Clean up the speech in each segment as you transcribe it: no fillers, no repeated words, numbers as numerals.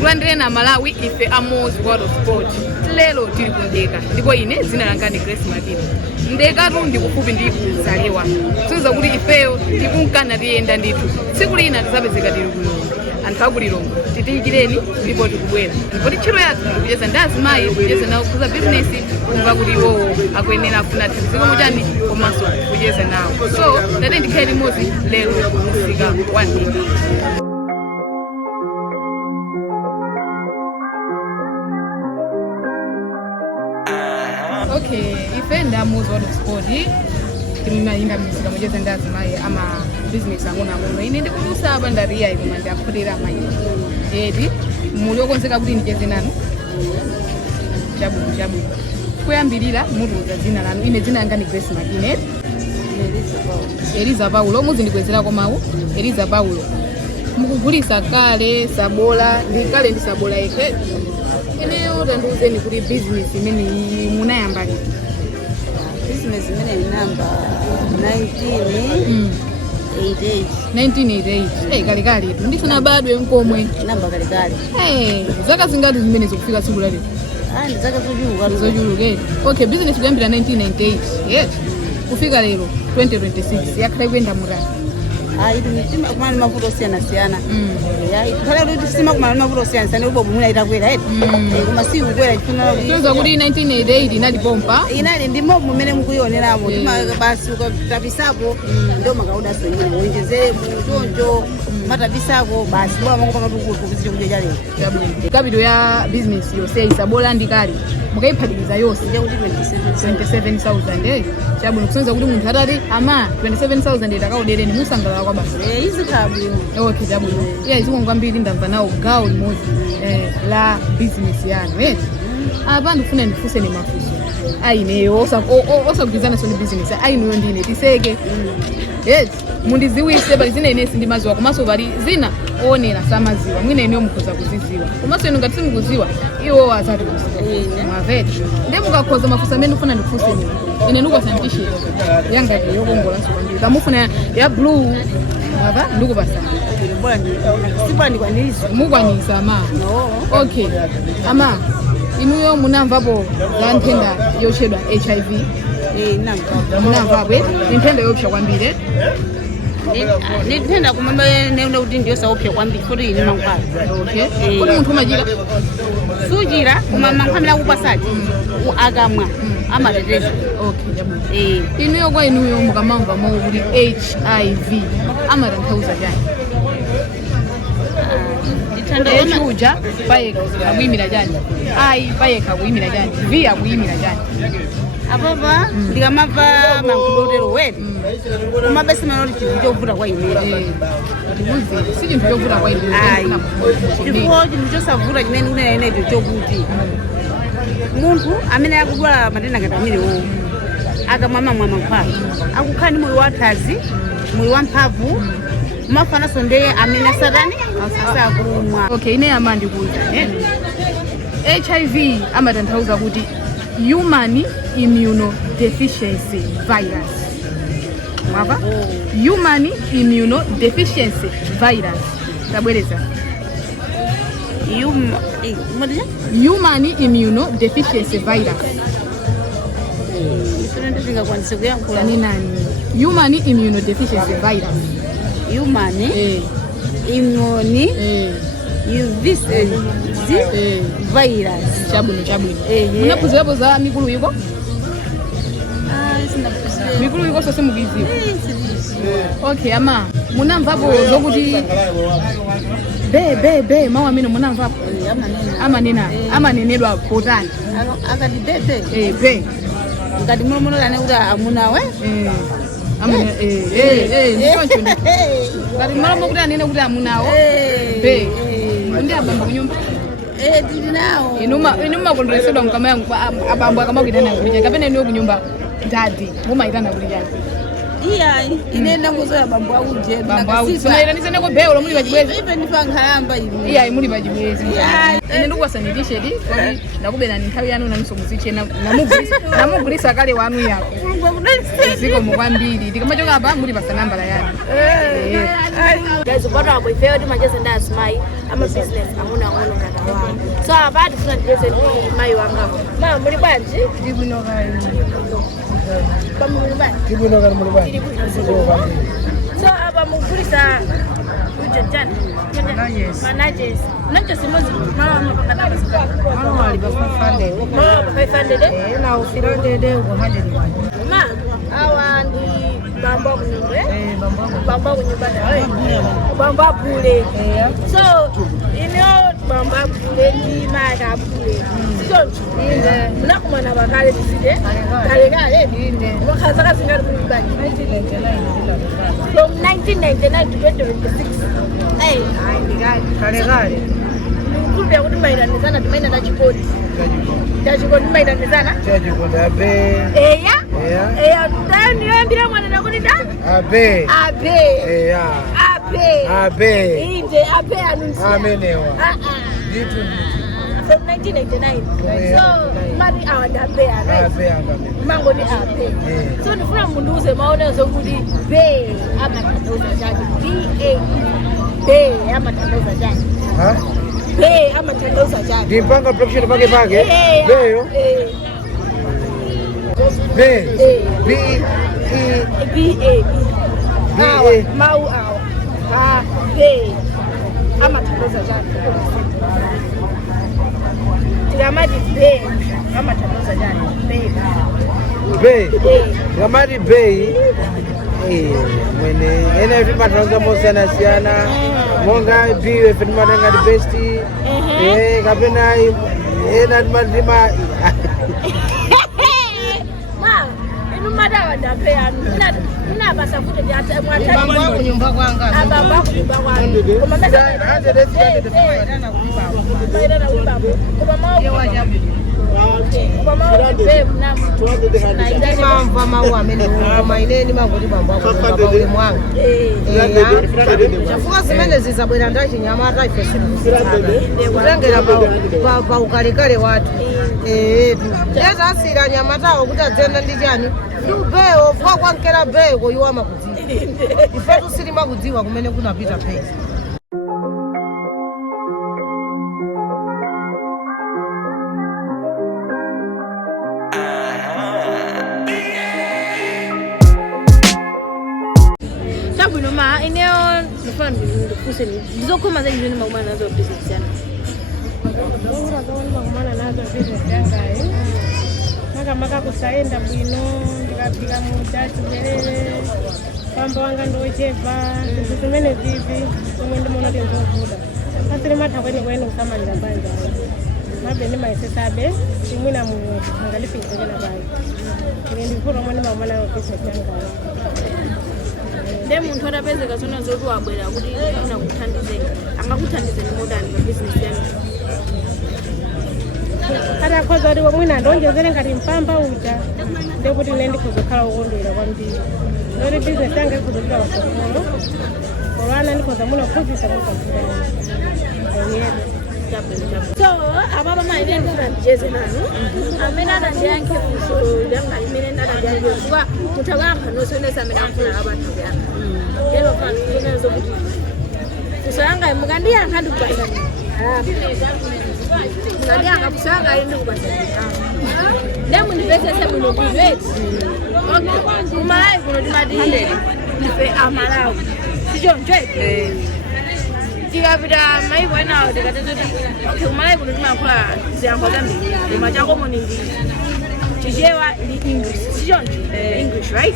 tikulandire na Malawi ife Amos World of Sport lero tili kundeka ndipo ine dzina langa ni Grace Martin ndekatu ndikufupi ndi kuzaliwa tuza kuti ifeyo tikunkana tiyenda ndithu tsiku lina tizapezeka tili kuno anthu akulilongo titichireni ndipo tikubwera ndipo ntchito yathu ndikucheza ndi azimayi kucheza nawo kuza business kumva kuti iwowo akuyenera afuna tizikomo chani komanso kucheza nawo so tate ndikhale limodzi lero kusika wandika. Okay, ife ndi Amos World of Sport timayinda muzika mucheza ndi azimayi ama business ang'ono ine ndikudusa apa ndariya ikoma ndiakhotera amayi eti muli okonzeka kuti ndicheze nanu chabwino kuyambirira mutuza dzina lanu ine dzina langa ni Grace Martin Eliza Paulo muzindikwezerako mawu Eliza Paulo mukugulisa kale sabola ndikale ndi sabola yekhe ineyo tandiuzeni kuti business imene munayamba liti business imene inamba 1988 kalekale tu ndifuna badwe nkomwe namba kalekale zaka zingati zimene zikufika tsiku lalero ndi zaka zochuluka okay business kuyambira 1998 yes kufika lero 2026 yakhala kuyenda mutani itima kumana mavuto osiyana-siyana khala kuti sima kumana mavuto osiyana-siyana ubo bumuna itakwera koma si kukwera chifuna tuza kuti 1988 inali pompa inali ndi mobu mumene mukuyioneramo basi ukatapisako ndo makauda sengine wonjezere muchonjo matapisako basi bora mangopa matukutu kuzicho kudya chalero kapito ya business yonse isabola ndikali mukayiphatikiza yonse kuti 27,000 chabwino kusonyeza kuti munthu atati ama 27,000 itakaudereni musangalala kwa basi izikhala bwino okay chabwino zikomo kwambiri ndamva nawo gawo limodzi la business yanu apa ndifuna ndifunse mafunso ayineyo osagwirizana soni business ayineyo ndine tiseke yes mundiziwise pali zina inesi ndimaziwa komanso pali zina oonera samaziwa mwina ineyo mukhoza kuziziwa komanso inu ngati simukuziwa iwo azati kuziwa mwaveti ndiye mukakhoza mafunso amene ndifuna ndifunse ine ndikupasa t-shirt yangati yokongolanso kwambiri kamufuna ya blue mwava ndikupasana mukwanisa ama okay ama inuyo munamvapo za nthenda yotchedwa HIV munamvapo nthenda yopsa kwambiri nithenda kumamba nenda kuti ndiyosaopsa kwambiri kuti ine mankhwala kuti munthu umachira suchira koma mankhwala akupasati akamwa amateteza inuyo kwa inuyo mukamamva mawu kuti HIV amatanthauza chani echuja payeka akuyimira chani ai payeka akuyimira chani v akuyimira chani apapa ndikamava mankudotero weti koma bese manoti chinthu chovuta kwa ineyo si chinthu chovuta kwa ineyo chifukwa chinthu chosavuta chimene kunena inecho chokuti munthu amene akudwala matenda ngati amenewo akamwa mankhwala akukhala ndi moyo wathanzi moyo wamphamvu mafananso ndi amene satani asakumwa okay ine ama ndikuuza HIV amatanthauza kuti human immunodeficiency virus mwava human immunodeficiency virus tabwereza human immunodeficiency virus ndingakwanise kuyankhula ni nani human immunodeficiency virus human immune virus chabwino munaphunzirapo za mikulu iko mikulu iko sose mukuiziwa okay ama munamvapo zokuti be mawu amene munamvapo amanenedwa potani akati bebe be ngati munomonolane kuti amunawe ndichoncho ngati malomo kuti anene kuti amunawo be ndi abambo kunyumba tili nawo inu makondweresedwa mkama yangu abambo akamakuitana kuti chani kapena inu kunyumba ndadi mumaitana kuti chani iya inenda kuzoya bambo akujeni bambo akusomeranisa neko beolo muli pachibwezi ipe ndifangalamba ivi iya muli pachibwezi ine ndikuwasanitishedi kodi ndakubena ni nthawi yanu nanuso muziche namugulisa kale wanu yako ziko mukwambiri tikamachoka apa muli pasanambala yanu guys upata wako ifeyo timacheza ndi azimayi ama business ang'onoang'ono ngati awawo so apati funa ndiyese ndi mayi wangapo ma muli bwanji so apa mugulisa ujojani manages nancho simozi mama pakataba Mama ali pa 500. mama 500 Na usirande uko 100 wani. ma awa ndi bamba kunyumba bamba kunyumba nawe bamba bule so ino bamba bule ndi maka bule so munakumana bakale tiside kale wakhaza kazingali kunyumba from 1999 to 2026 hey Kale. mkulu ya kuti maidanizana timaina na chikodi chachikodi maidanizana eya ndani yoyambira mwana nakuti da abe inde abe anunsi amenewa from 1999 so mati awandabe mango ni abe so ndifuna mundu uze maonezo kuti be amatandoza chake be amatandoza chake be amatandoza chake Dimpanga production pake beyo be mau awa be amatandoza chake tikamati be amatandoza chake be ngamati bei mwene ena vimatanga mosiyana monga biwe fetimatanga the best kapena ena timatima ma inu madawa ndape anu ina basa kuti bamba kunyumba kwanga abamba kunyumba kwangu koma mesa bairana kubaba koma mawa mamva mau amene koma ineni mangoti bamba kunyumba ule mwanga chafuka zimene zizabwera ndachinyamata ife kutengera pa ukalekale watu ezasira nyamatawo kuti adzenda ndi chani ndi ubeyo fuka kwankera beyo koyiwa makudziwa ifetu silima kudziwa kumene kunapita beyo Sabu ma eneo nifanya ndikuse ndizokhoma zaidi nini mauma nazo business yana. Ura kaona makumana nazo business yanga maka kusaenda bwino ndikapika muda tibelele pamba wanga ndochepa zimene zivi omwe ndimona tinzovuda asili mathakweni kwene kusamalira banja mabe ndimaisesabe imwina ngandipinzekena bayi ine ndikufuta omwe ndimakumana nayo business yanga Nde muntu atapezeka zona zoti wabwera kuti ufuna kuthandizeni angakuthandizeni modani pa business yanu. atakhoza kuti wamwina ndonjezere ngati mpamba uja ndekuti ine ndikhozokhala ukondwera kwambiri ndoti business yanga ikhozopita pasokolo olwana ndikhoza munaphunzitsa mukampirani So ababa maine ndinandijeze nanu amene anandiyankhe kuso yanga imene ndanandiyankhe kuba mutawanga nosonesa amene amfuna abantu yanga lero fana kunezo kuti kuso yanga mukandiyankha ndikubasa mukandiyankha kuso yanga ili ndikubasa ndemu ndipesese bwino bwineti kumalawi kuno timati ndife amalawi sichonchoe tikapita maiko enawo tikatezoti okay kumalawi kuno timayankhula ziyankho zambiri koma chakomo ni chichewa ndi english sichoncho english right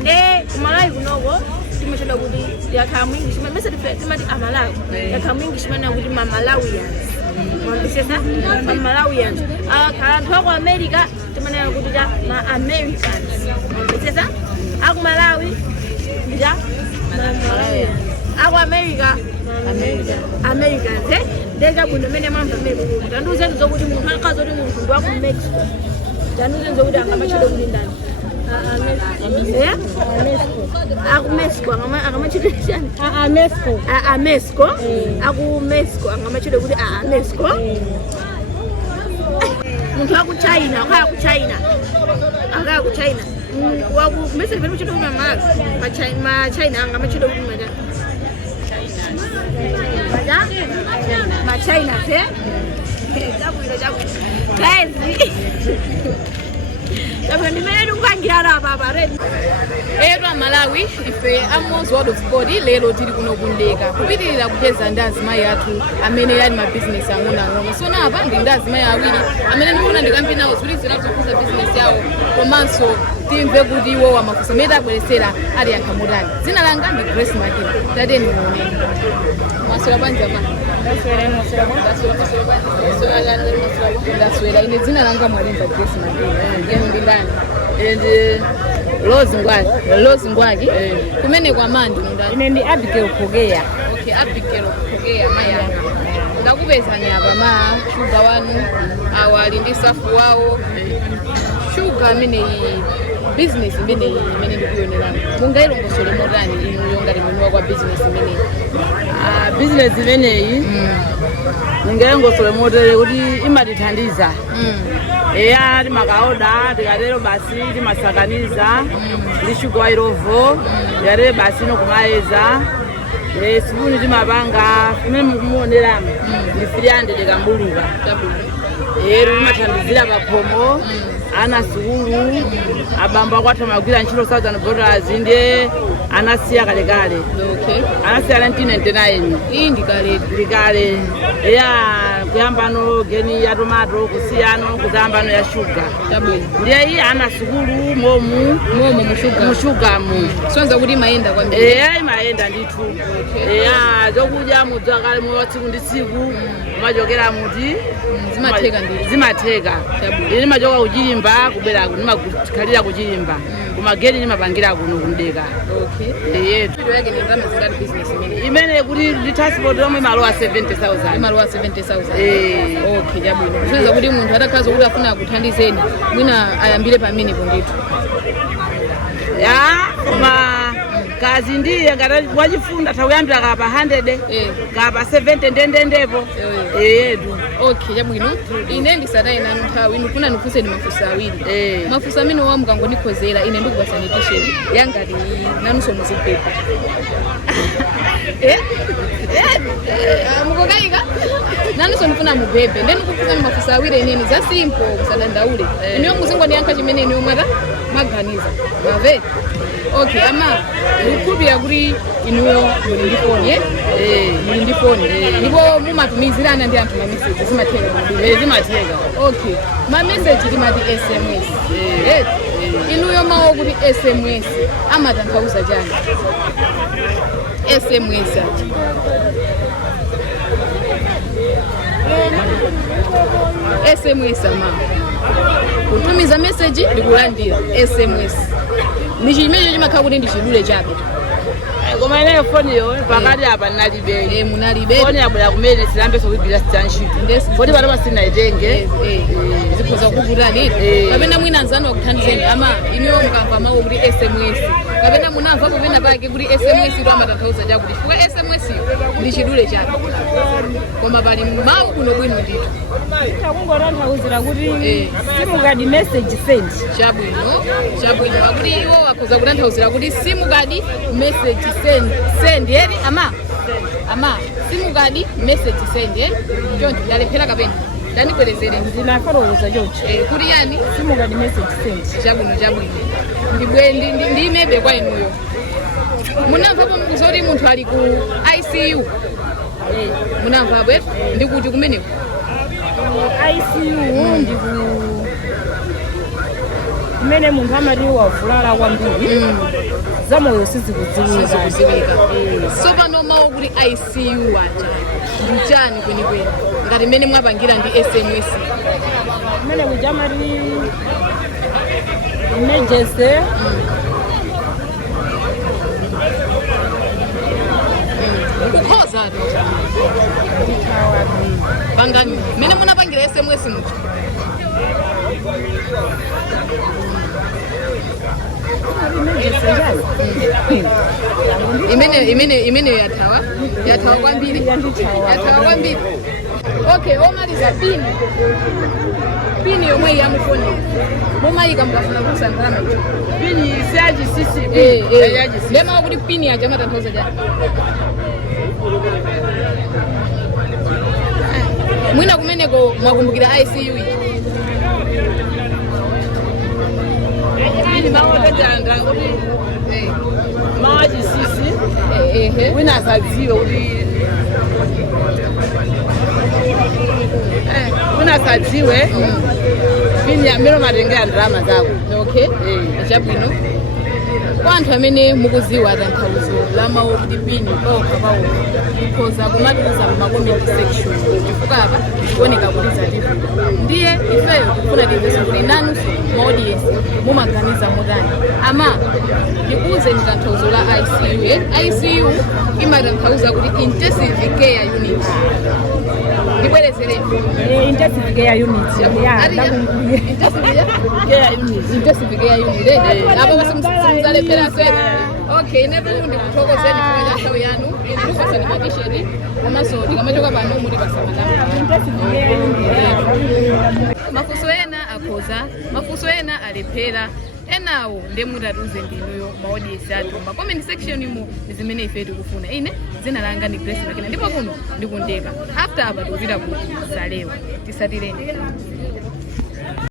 nde kumalawi kunoko timachedwa kuti yakhala mu english mese timati amalawi yakhala mu english mana kuti mamalawians mwambisesa mamalawians akhala anthu aku america timanena kuti ta ma-americans mwambisesa akumalawi ndita mamalawians aku america Americans ndega bwino mene mamva meku tanduze nzokuti munthu akazoti munthu ndi wa ku Mexico tanduze nzokuti angamachede kuti ndani Aku-Mexico angamachule chani? Mexico. Mexico. Aku-Mexico angamachule kuti Mexico. Muntu waku-China, akaya ku-China. Waku-Mexico vele machule kuti ma-China angamachule kuti ma-China, Jabwino. Guys. Era Malawi ife Amos World of Sport lero tiri kuno kundeka kupitirira kucheza ndazimayi athu amene yali ma business ang'ono so napa ndi ndazimayi awiri amene ndikufuna ndikambe nawo ziwiri zokuza business yawo komanso timve kuti iwo amafunso amene abweresera ali yankha motani. Dzina langa ndi Grace Makina tateni muoneni maswera banja pa ndaswera ine dzina langa mwalimba Grace Makina yenu ndi ndani Rose Ngwagi kumene kwa mandi ndani Ine ndi Abigail Kogea. Okay, Abigail Kogea maya ndakupezani apa ma shuga wanu awali ndi safu wawo shuga amene business imene ndikuyonerana mungailongosole motani inu yongati mwenua kwa business imene business imeneyi ndingayongosole motere kuti imatithandiza eya timakaoda tikatero basi timasakaniza ndi shuga wa irovo yatere basi inokumayeza sipuni timapanga kumene mukumuoneramo ndi 300 kambuluka ero timathandizira pakhomo ana sukulu abamba kwathu amagwira ntchito $1,000 ndiye anasiya kalekale. Okay. Anasiya 1999 iyi ndikale eya kuyambano geni ya tomato kusiyano kuzambano ya sugar ndiye iyi ana sukulu momu mushugamu sonza kuti maenda kwambiri eya maenda ndithu eya zokudya mudzakale mu tsiku ndi tsiku machokera muti zimatheka ili machoka kuchilimba kubera kumakhalira kuchilimba kumageni nimapangira kuno kundeka yetu imene kuti ndi transport yomwe malowa 70,000 okay jabwino kusenzeza kuti munthu atakhaza kuti afuna kuthandizeni mwina ayambire pamenepo ndithu ya koma kazi ndiye ngati wachifunda takuyambira kapa 100 kapa 70 ndendendepo yetu okay jabwino ine ndisataye nanu nthawi ndikufuna ndifunse ndi mafunso awiri mafunso amene wamukangondikhozera ine ndikupasani t-shirt yangati nanunso muzipepa mukokayika nanunso ndifuna mubhebhe ndi ndikufunsa mafunso awiri ineni za simple musadandaule ineyo muzingondiyankha chimene ineyo mwaganiza mave okay ama ndikukhulupirira kuti inuyo muli ndi foni ndipo mumatumizirana ndi anthu mameseji zimatheka okay mameseji timati SMS inuyo mawo kuti SMS amatanthauza chani SMS SMS ama kutumiza message ndikulandira SMS ni chimene chimakhala kuti ndichidule chabe koma ineyo foniyo pakati apa nalibe munalibe foni yabwera kumene silambe sokugwira stanship foni pano pasina itenge zikhoza kukuvutani kapena mwina anzanu wakuthandizeni ama ineyo mukamva mawu kuti SMS kapena munamva popena pake kuti SMS ito amatanthauza chakuti chifukwa SMS iyo ndichidule chabe koma pali mawu kuno bwino ndithu takungotanthauzira kuti simukadi message send chabwino akuti iwo wakhoza kutanthauzira kuti simukadi message send eri ama simukadi message send choncho ndalephera kapena ndandibwerezere ndinafotokoza choncho kuti yani simukadi message send chabwino ndimebe kwa inuyo munamvapo zoti munthu ali ku ICU munamvapo ndikuti kumeneko ICU ndiku kumene munthu amati wavulala kwambiri zamoyo sizikudziwika sopano mawu kuti ICU aja ndi chani kwenikweni ngati mmene mwapangira ndi SMS kumene kuja amati emergency kukhoza pangani mmene munapangira SMS muja imene yathawa kwambiri okay omaliza pini yomwe yamufoni mumayika mukafuna kusangalama pini siyachisisi ndemawa kuti pini yaja matanthauza chani mwina kumeneko mwakumbukira ICU pini maotetanda kuti mawachisisi wina asadziwe kuti unasadziwe pini amene matengera ndalama zako okay chabwino kwa anthu amene mukuziwa tanthauzo la mawu kuti pini paokha kukhoza kumatuza m'makomenti section chifukwa apa kuoneka kuti zativu ndiye ifeyo tikufuna timveso kuti nanunso maaudience mumaganiza motani ama ndikuwuzeni tanthauzo la ICU imatanthauza kuti intensive care unit ndibwerezere intensive care unit intensive care unit abo basimzalepera sena okay never ndikuthokozeni kwa nthawi yanu ndikufasani matisheti amasoti kamachoka pano muri pasamala mafunso ena akhoza mafunso ena alephera enawo ndemutatuze ndinuyo maaudience athu ma comment section imo zimene ife tikufuna ine dzina langa ndi Grace Makena ndipo kuno ndikundeka after apa tikupita ku Salewa tisatireni